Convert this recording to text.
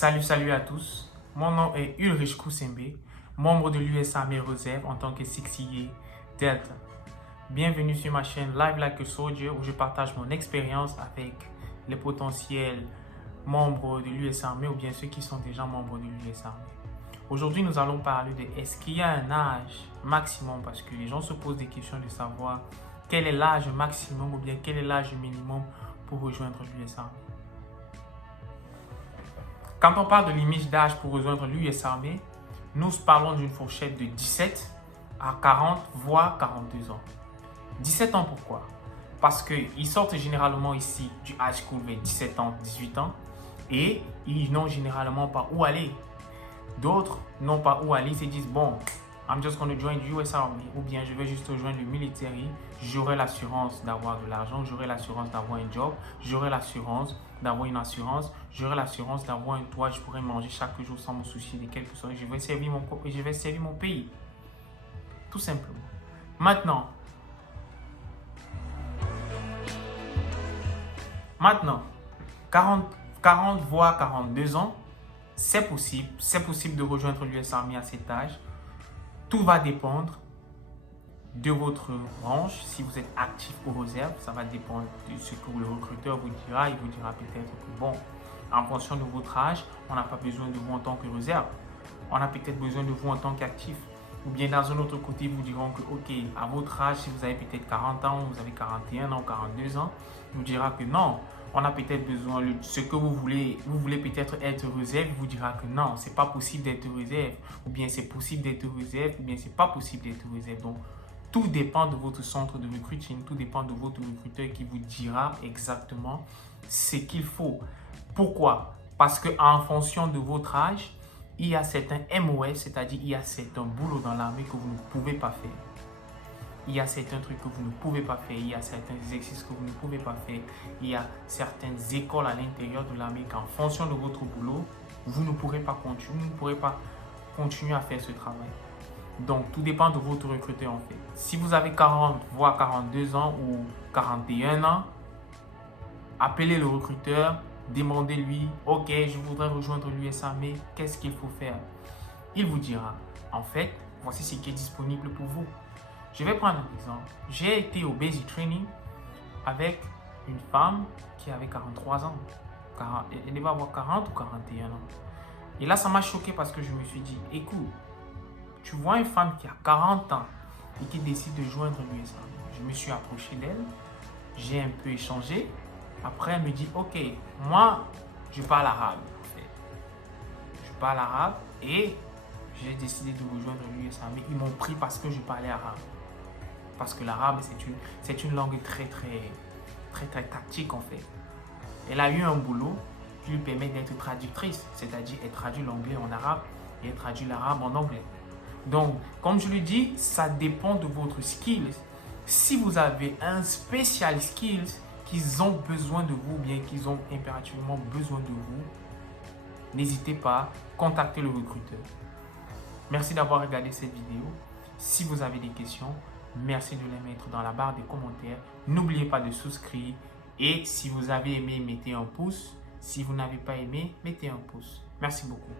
Salut à tous. Mon nom est Ulrich Kusembe, membre de l'US Army Reserve en tant que 6 Delta. Bienvenue sur ma chaîne Live Like a Soldier où je partage mon expérience avec les potentiels membres de l'US Army ou bien ceux qui sont déjà membres de l'US Army. Aujourd'hui, nous allons parler de est-ce qu'il y a un âge maximum, parce que les gens se posent des questions de savoir quel est l'âge maximum ou bien quel est l'âge minimum pour rejoindre l'US Army. Quand on parle de limite d'âge pour rejoindre l'US Army, nous parlons d'une fourchette de 17 à 40 voire 42 ans. 17 ans pourquoi? Parce qu'ils sortent généralement ici du high school vers 17 ans, 18 ans et ils n'ont généralement pas où aller. D'autres n'ont pas où aller, ils se disent bon, I'm just going to join the US Army ou bien je vais juste rejoindre le militaire, j'aurai l'assurance d'avoir de l'argent, j'aurai l'assurance d'avoir un job, j'aurai l'assurance d'avoir une assurance, j'aurai l'assurance d'avoir un toit, je pourrai manger chaque jour sans me soucier de quelque chose, je vais servir mon pays. Tout simplement. Maintenant, 40 voire 42 ans, c'est possible de rejoindre l'US Army à cet âge. Tout va dépendre de votre branche. Si vous êtes actif ou réserve, ça va dépendre de ce que le recruteur vous dira. Il vous dira peut-être que bon, en fonction de votre âge, on n'a pas besoin de vous en tant que réserve. On a peut-être besoin de vous en tant qu'actif. Ou bien dans un autre côté, ils vous diront que ok, à votre âge, si vous avez peut-être 40 ans, vous avez 41 ans, 42 ans, il vous dira que non, on a peut-être besoin de ce que vous voulez peut-être être réserve, il vous dira que non, c'est pas possible d'être réserve, ou bien c'est possible d'être réserve, ou bien c'est pas possible d'être réserve. Donc, tout dépend de votre centre de recruiting, tout dépend de votre recruteur qui vous dira exactement ce qu'il faut. Pourquoi? Parce qu'en fonction de votre âge, il y a certains MOS, c'est-à-dire il y a certains boulots dans l'armée que vous ne pouvez pas faire. Il y a certains trucs que vous ne pouvez pas faire, il y a certains exercices que vous ne pouvez pas faire, il y a certaines écoles à l'intérieur de l'armée qu'en fonction de votre boulot, vous ne pourrez pas continuer à faire ce travail. Donc, tout dépend de votre recruteur en fait. Si vous avez 40 voire 42 ans ou 41 ans, appelez le recruteur, demandez-lui, ok, je voudrais rejoindre l'US Army, qu'est-ce qu'il faut faire? Il vous dira, en fait, voici ce qui est disponible pour vous. Je vais prendre un exemple. J'ai été au Basic Training avec une femme qui avait 43 ans. Elle devait avoir 40 ou 41 ans. Et là, ça m'a choqué parce que je me suis dit, écoute, tu vois une femme qui a 40 ans et qui décide de joindre l'US Army. Je me suis approché d'elle, j'ai un peu échangé. Après, elle me dit, ok, moi, je parle arabe. En fait. Je parle arabe et j'ai décidé de rejoindre l'US Army. Ils m'ont pris parce que je parlais arabe. Parce que l'arabe, c'est une langue très tactique en fait. Elle a eu un boulot qui lui permet d'être traductrice, c'est-à-dire elle traduit l'anglais en arabe et elle traduit l'arabe en anglais. Donc, comme je le dis, ça dépend de votre skills. Si vous avez un spécial skills qu'ils ont besoin de vous, bien qu'ils ont impérativement besoin de vous, n'hésitez pas à contacter le recruteur. Merci d'avoir regardé cette vidéo. Si vous avez des questions, merci de les mettre dans la barre des commentaires. N'oubliez pas de souscrire. Et si vous avez aimé, mettez un pouce. Si vous n'avez pas aimé, mettez un pouce. Merci beaucoup.